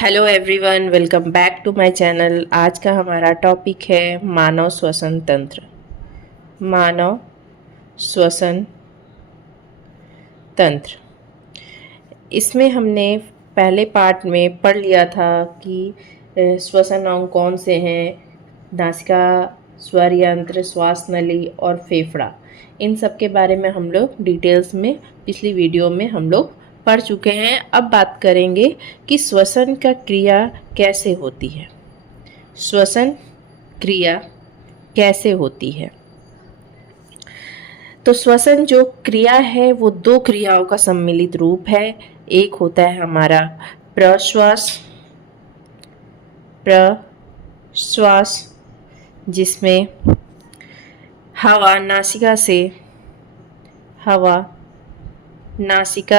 Hello everyone, welcome back to my channel. आज का हमारा टॉपिक है मानव श्वसन तंत्र। मानव श्वसन तंत्र। इसमें हमने पहले पार्ट में पढ़ लिया था कि श्वसन अंग कौन से हैं। नासिका, स्वर यंत्र, श्वास नली और फेफड़ा, इन सब के बारे में हम लोग डिटेल्स में पिछली वीडियो में हम लोग पढ़ चुके हैं। अब बात करेंगे कि श्वसन का क्रिया कैसे होती है। श्वसन क्रिया कैसे होती है? तो श्वसन जो क्रिया है वो दो क्रियाओं का सम्मिलित रूप है। एक होता है हमारा प्रश्वास, जिसमें हवा नासिका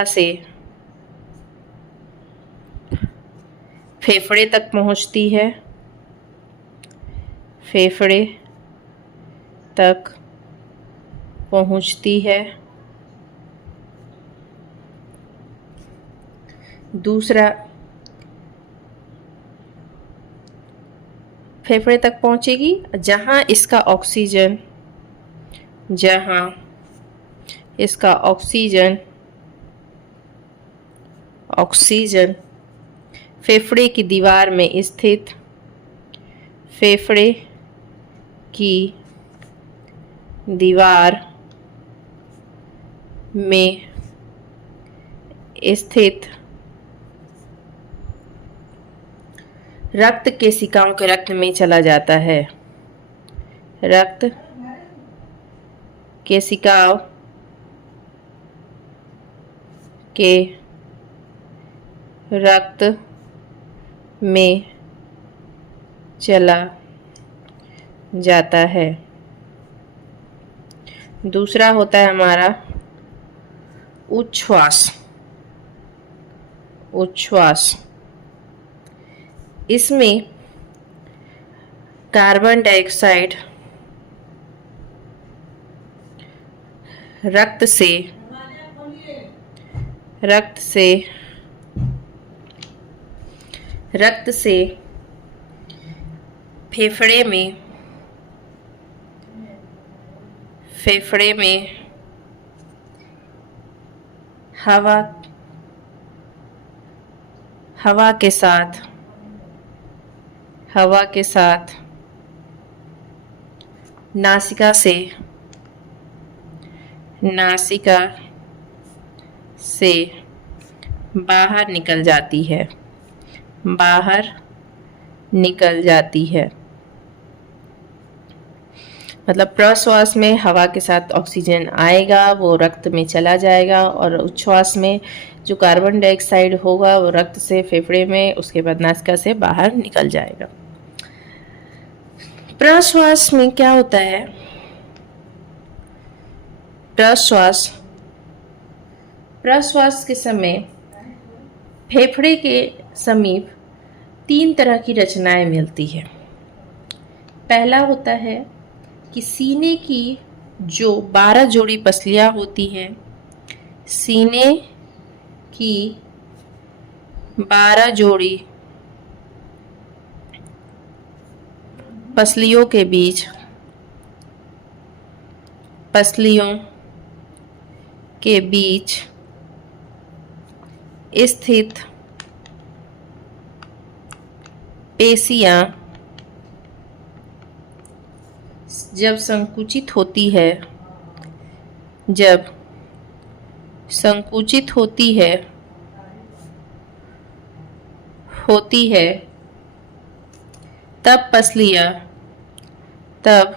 से फेफड़े तक पहुंचती है, फेफड़े तक पहुंचती है। दूसरा, फेफड़े तक पहुंचेगी जहां इसका ऑक्सीजन फेफड़े की दीवार में स्थित, फेफड़े की दीवार में स्थित रक्त केशिकाओं के रक्त में चला जाता है। रक्त केशिकाओं के रक्त में चला जाता है। दूसरा होता है हमारा उच्छ्वास। इसमें कार्बन डाइऑक्साइड रक्त से फेफड़े में हवा के साथ नासिका से बाहर निकल जाती है। मतलब प्रश्वास में हवा के साथ ऑक्सीजन आएगा, वो रक्त में चला जाएगा, और उच्छ्वास में जो कार्बन डाइऑक्साइड होगा वो रक्त से फेफड़े में, उसके बाद नासिका से बाहर निकल जाएगा। प्रश्वास में क्या होता है? प्रश्वास के समय फेफड़े के समीप 3 तरह की रचनाएं मिलती है। पहला होता है कि सीने की जो 12 जोड़ी पसलियां होती हैं, सीने की 12 जोड़ी पसलियों के बीच स्थित पेशियां जब संकुचित होती है तब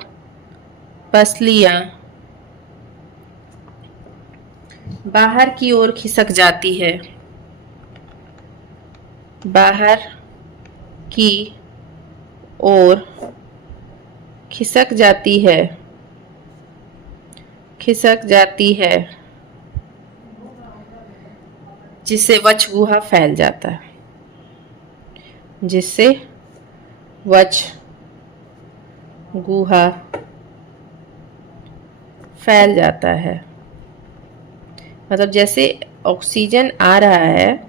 पसलियां बाहर की ओर खिसक जाती है, खिसक जाती है, जिससे वक्ष गुहा फैल जाता है, मतलब जैसे ऑक्सीजन आ रहा है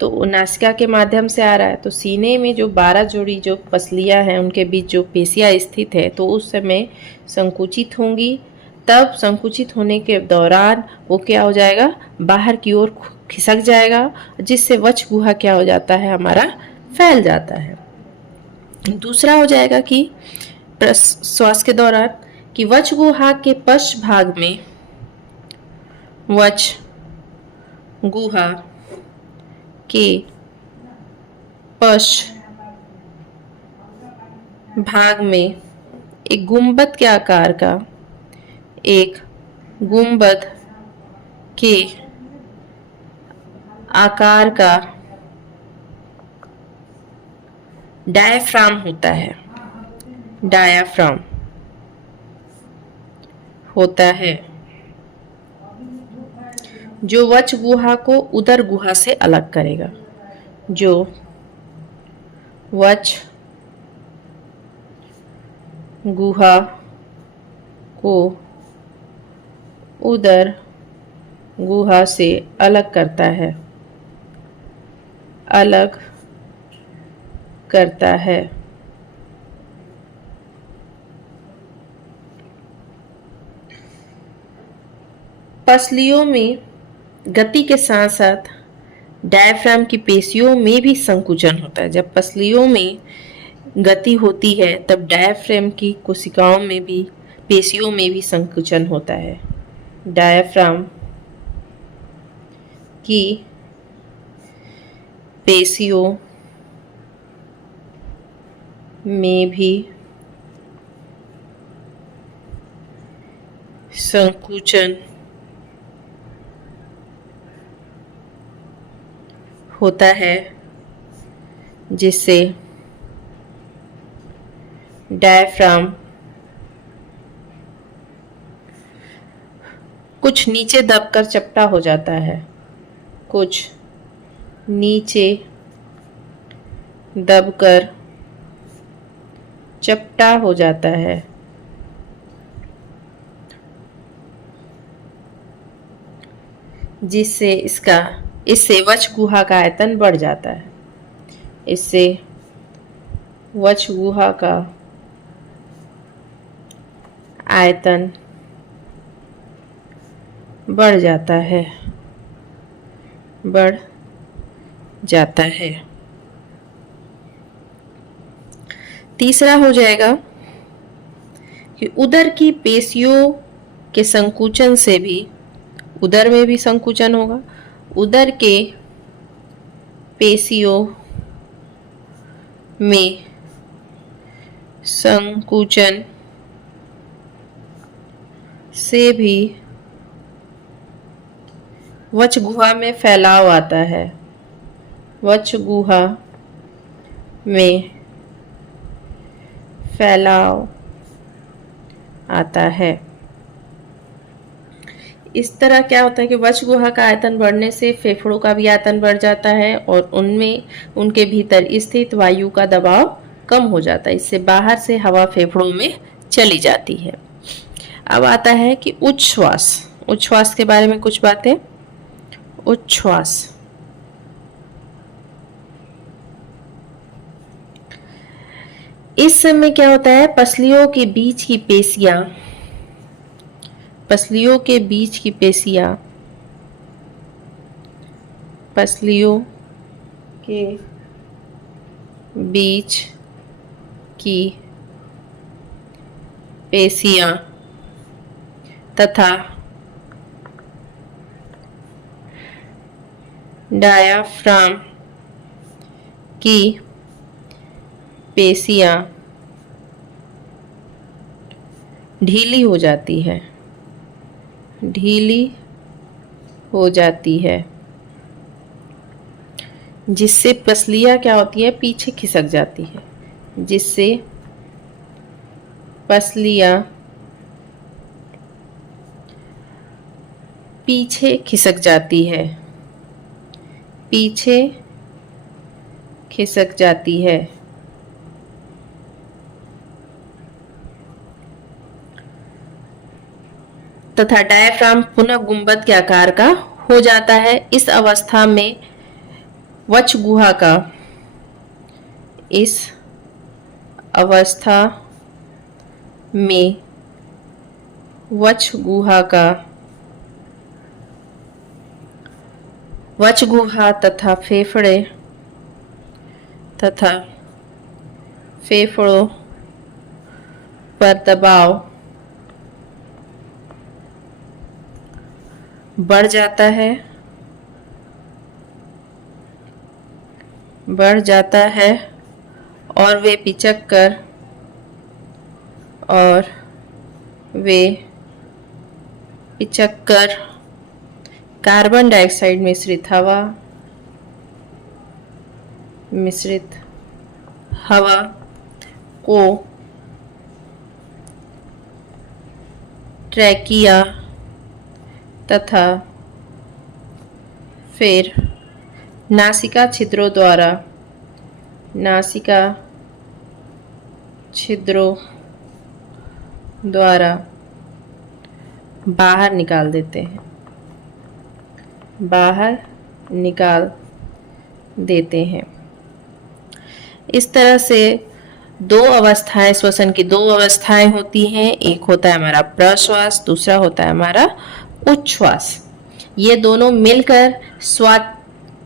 तो नासिका के माध्यम से आ रहा है, तो सीने में जो 12 जोड़ी जो पसलियां हैं उनके बीच जो पेशियां स्थित है तो उस समय संकुचित होंगी। तब संकुचित होने के दौरान वो क्या हो जाएगा, बाहर की ओर खिसक जाएगा, जिससे वक्ष गुहा क्या हो जाता है, हमारा फैल जाता है। दूसरा हो जाएगा कि श्वास के दौरान कि वक्ष गुहा के पश्च भाग में वक्ष गुहा के पश्च भाग में एक गुंबद के आकार का, एक गुंबद के आकार का डायाफ्राम होता है, डायाफ्राम होता है, जो वक्ष गुहा को उदर गुहा से अलग करेगा, जो वक्ष गुहा को उदर गुहा से अलग करता है, अलग करता है। पसलियों में गति के साथ साथ डायफ्राम की पेशियों में भी संकुचन होता है। जब पसलियों में गति होती है तब डायफ्राम की कोशिकाओं में भी, पेशियों में भी संकुचन होता है। डायफ्राम की पेशियों में भी संकुचन होता है, जिससे डायफ्राम कुछ नीचे दबकर चपटा हो जाता है, कुछ नीचे दबकर चपटा हो जाता है, जिससे इससे वक्ष गुहा का आयतन बढ़ जाता है। इससे वक्ष गुहा का आयतन बढ़ जाता है, बढ़ जाता है। तीसरा हो जाएगा कि उदर की पेशियों के संकुचन से भी, उदर में भी संकुचन होगा, उदर के पेशियों में संकुचन से भी वक्ष गुहा में फैलाव आता है, वक्ष गुहा में फैलाव आता है। इस तरह क्या होता है कि वक्ष गुहा का आयतन बढ़ने से फेफड़ों का भी आयतन बढ़ जाता है और उनमें, उनके भीतर स्थित वायु का दबाव कम हो जाता है। इससे बाहर से हवा फेफड़ों में चली जाती है। अब आता है कि उच्छ्वास। उच्छ्वास के बारे में कुछ बातें। उच्छ्वास इस समय क्या होता है, पसलियों के बीच की पेशियां, पसलियों के बीच की पेशियां, पसलियों के बीच की पेशियां तथा डायाफ्राम की पेशियां ढीली हो जाती है, ढीली हो जाती है, जिससे पसलियां क्या होती है, पीछे खिसक जाती है, जिससे पसलियां पीछे खिसक जाती है, पीछे खिसक जाती है। तथा डायफ्राम पुनः गुंबद के आकार का हो जाता है। इस अवस्था में वक्ष गुहा का इस अवस्था में वक्ष गुहा तथा फेफड़ों पर दबाव बढ़ जाता है और वे पिचक कर कार्बन डाइऑक्साइड मिश्रित हवा को ट्रैकिया तथा फिर नासिका छिद्रों द्वारा बाहर निकाल देते हैं। इस तरह से दो अवस्थाएं, श्वसन की दो अवस्थाएं होती हैं। एक होता है हमारा प्रश्वास, दूसरा होता है हमारा उच्छ्वास। ये दोनों मिलकर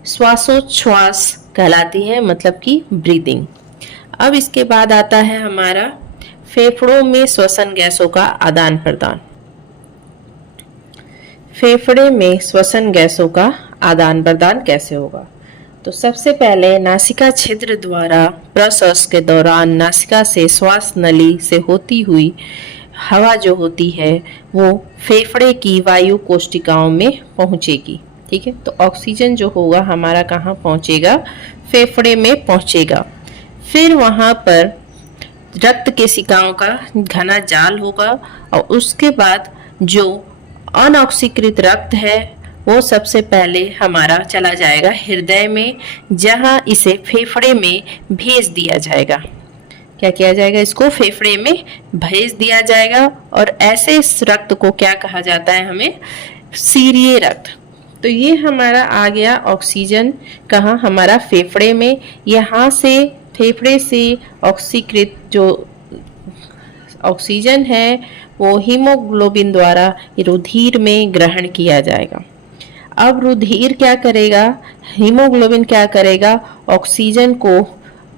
श्वासोच्छ्वास कहलाती है, मतलब कि ब्रीदिंग। अब इसके बाद आता है हमारा फेफड़ों में श्वसन गैसों का आदान प्रदान। फेफड़े में श्वसन गैसों का आदान प्रदान कैसे होगा? तो सबसे पहले नासिका छिद्र द्वारा प्रश्वास के दौरान नासिका से श्वास नली से होती हुई हवा जो होती है वो फेफड़े की वायु कोशिकाओं में पहुंचेगी। ठीक है, तो ऑक्सीजन जो होगा हमारा कहाँ पहुंचेगा? फेफड़े में पहुंचेगा। फिर वहां पर रक्त केशिकाओं का घना जाल होगा और उसके बाद जो अनऑक्सीकृत रक्त है वो सबसे पहले हमारा चला जाएगा हृदय में, जहां इसे फेफड़े में भेज दिया जाएगा। क्या किया जाएगा? इसको फेफड़े में भेज दिया जाएगा। और ऐसे इस रक्त को क्या कहा जाता है? हमें सीरिये रक्त। तो ये हमारा आ गया ऑक्सीजन कहाँ? हमारा फेफड़े में। यहाँ से फेफड़े से ऑक्सीकृत जो ऑक्सीजन है वो हीमोग्लोबिन द्वारा रुधिर में ग्रहण किया जाएगा। अब रुधिर क्या करेगा? हीमोग्लोबिन क्या करेगा? ऑक्सीजन को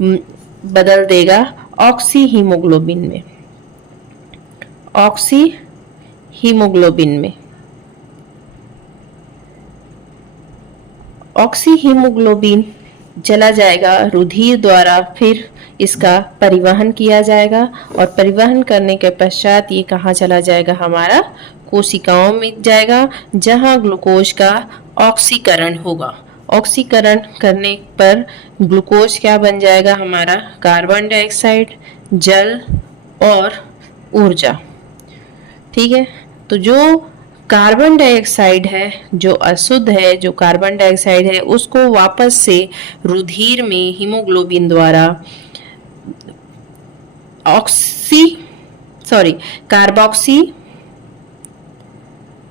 बदल देगा ऑक्सी हीमोग्लोबिन में। ऑक्सी हीमोग्लोबिन चला जाएगा रुधिर द्वारा, फिर इसका परिवहन किया जाएगा और परिवहन करने के पश्चात ये कहाँ चला जाएगा? हमारा कोशिकाओं में जाएगा, जहां ग्लूकोज का ऑक्सीकरण होगा। ऑक्सीकरण करने पर ग्लूकोज क्या बन जाएगा? हमारा कार्बन डाइऑक्साइड, जल और ऊर्जा। ठीक है, तो जो कार्बन डाइऑक्साइड है, जो अशुद्ध है, जो कार्बन डाइऑक्साइड है, उसको वापस से रुधिर में हीमोग्लोबिन द्वारा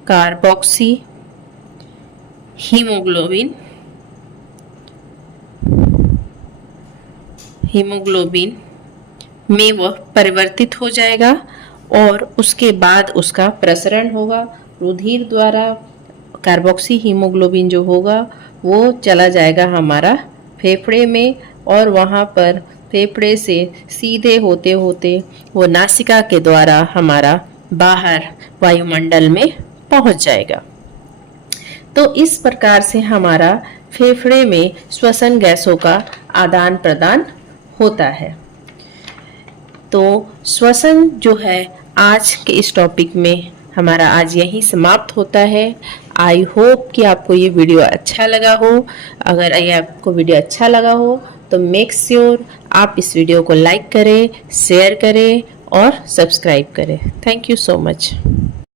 कार्बोक्सी हीमोग्लोबिन में वह परिवर्तित हो जाएगा और उसके बाद उसका प्रसरण होगा रुधिर द्वारा। कार्बोक्सी हीमोग्लोबिन जो होगा वो चला जाएगा हमारा फेफड़े में और वहाँ पर फेफड़े से सीधे होते होते वो नासिका के द्वारा हमारा बाहर वायुमंडल में पहुंच जाएगा। तो इस प्रकार से हमारा फेफड़े में श्वसन गैसों का आदान प्रदान होता है। तो श्वसन जो है आज के इस टॉपिक में हमारा आज यही समाप्त होता है। आई होप कि आपको ये वीडियो अच्छा लगा हो। अगर ये आपको वीडियो अच्छा लगा हो तो मेक श्योर आप इस वीडियो को लाइक करें, शेयर करें और सब्सक्राइब करें। Thank you so much.